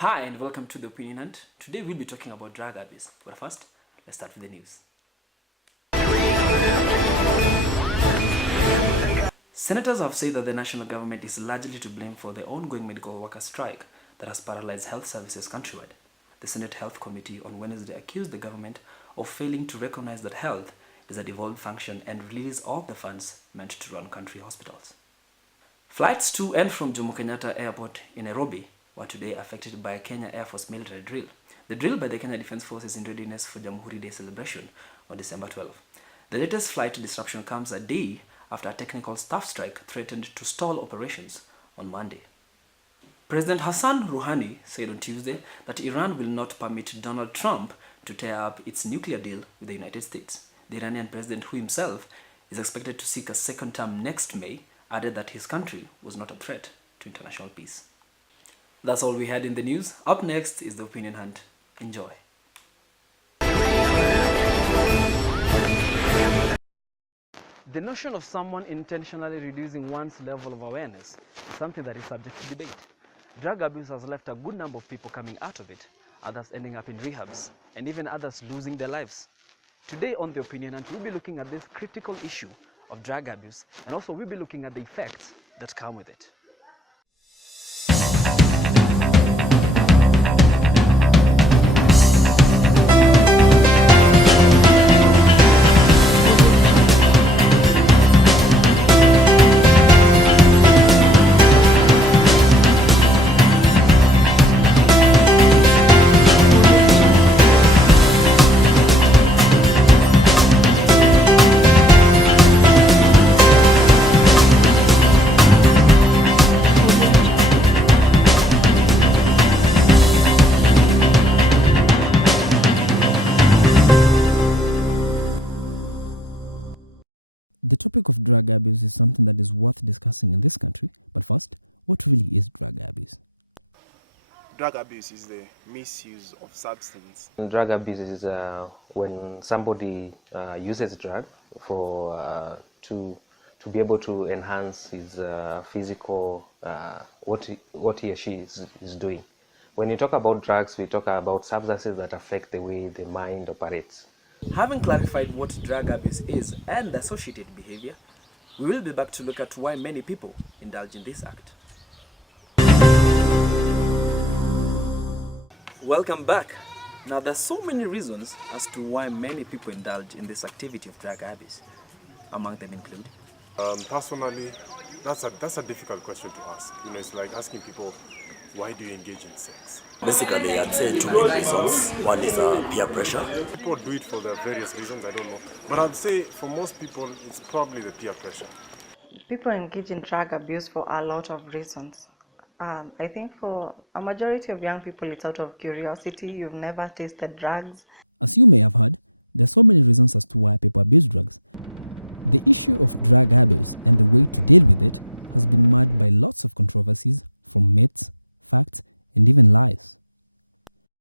Hi and welcome to The Opinion Hunt. Today we'll be talking about drug abuse. But first, let's start with the news. Senators have said that the national government is largely to blame for the ongoing medical workers' strike that has paralyzed health services countrywide. The Senate Health Committee on Wednesday accused the government of failing to recognize that health is a devolved function and release all the funds meant to run country hospitals. Flights to and from Jomo Kenyatta Airport in Nairobi were today affected by a Kenya Air Force military drill. The drill by the Kenya Defence Forces in readiness for Jamhuri Day celebration on December 12. The latest flight disruption comes a day after a technical staff strike threatened to stall operations on Monday. President Hassan Rouhani said on Tuesday that Iran will not permit Donald Trump to tear up its nuclear deal with the United States. The Iranian president, who himself is expected to seek a second term next May, added that his country was not a threat to international peace. That's all we had in the news. Up next is The Opinion Hunt. Enjoy. The notion of someone intentionally reducing one's level of awareness is something that is subject to debate. Drug abuse has left a good number of people coming out of it, others ending up in rehabs, and even others losing their lives. Today on The Opinion Hunt, we'll be looking at this critical issue of drug abuse, and also we'll be looking at the effects that come with it. Drug abuse is the misuse of substance. Drug abuse is when somebody uses drug for to be able to enhance his physical what he or she is doing. When you talk about drugs, we talk about substances that affect the way the mind operates. Having clarified what drug abuse is and the associated behavior, we will be back to look at why many people indulge in this act. Welcome back. Now there's so many reasons as to why many people indulge in this activity of drug abuse. Among them include Personally, that's a difficult question to ask. You know, it's like asking people, why do you engage in sex? Basically, I'd say two main reasons. One is peer pressure. People do it for their various reasons, I don't know. But I'd say for most people, it's probably the peer pressure. People engage in drug abuse for a lot of reasons. I think for a majority of young people, it's out of curiosity. You've never tasted drugs.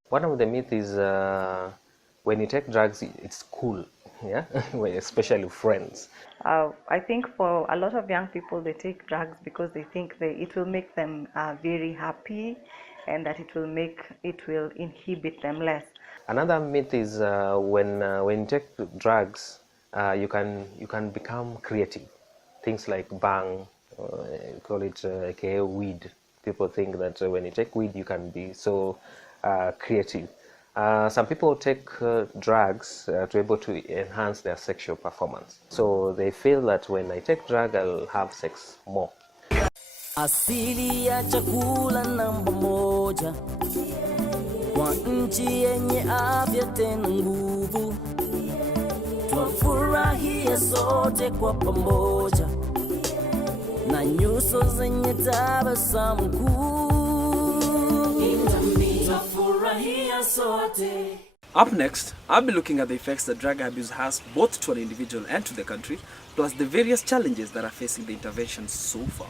One of the myths is when you take drugs, it's cool, yeah, especially friends. I think for a lot of young people, they take drugs because they think it will make them very happy, and that it will inhibit them less. Another myth is when you take drugs, you can become creative. Things like bang, call it aka weed. People think that when you take weed, you can be so creative. Some people take drugs to be able to enhance their sexual performance. So they feel that when I take drug, I'll have sex more. Asili ya chakula namba moja kwa nchi yenye afya tena nguvu, twafurahia sote kwa pamoja na nyuso zenye tabasamu kuu. Up next, I'll be looking at the effects that drug abuse has both to an individual and to the country, plus the various challenges that are facing the intervention so far.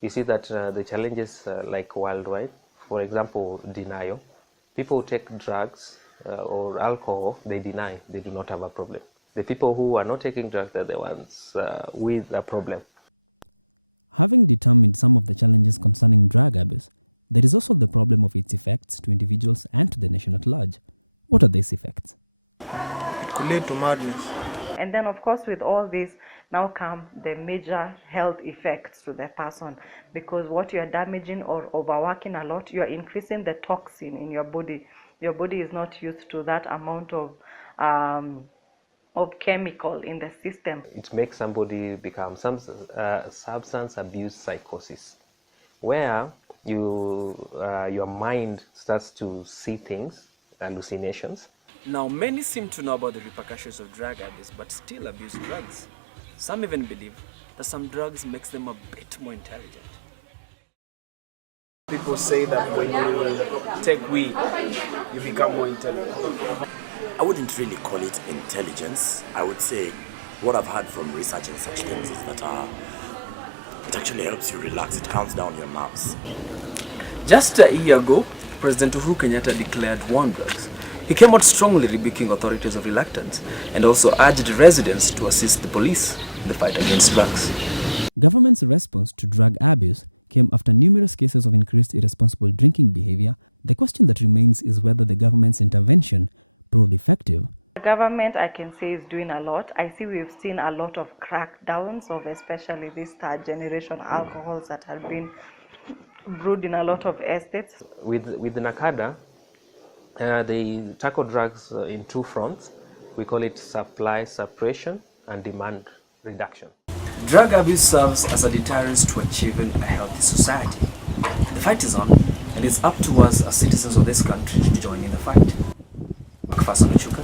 You see that the challenges like worldwide, for example, denial. People take drugs or alcohol, they deny, they do not have a problem. The people who are not taking drugs are the ones with a problem. It could lead to madness. And then, of course, with all this, now come the major health effects to the person, because what you are damaging or overworking a lot, you are increasing the toxin in your body. Your body is not used to that amount of chemical in the system. It makes somebody become some substance abuse psychosis, where your mind starts to see things, hallucinations. Now, many seem to know about the repercussions of drug abuse, but still abuse drugs. Some even believe that some drugs makes them a bit more intelligent. People say that when you take weed, you become more intelligent. I wouldn't really call it intelligence. I would say what I've heard from researching such things is that it actually helps you relax. It calms down your nerves. Just a year ago, President Uhuru Kenyatta declared war on drugs. He came out strongly rebuking authorities of reluctance and also urged residents to assist the police in the fight against drugs. The government, I can say, is doing a lot. I see we've seen a lot of crackdowns of especially these third generation alcohols that have been brewed in a lot of estates. With NACADA, they tackle drugs in two fronts. We call it supply suppression and demand reduction. Drug abuse serves as a deterrent to achieving a healthy society. The fight is on, and it's up to us as citizens of this country to join in the fight. McPherson Ochuka,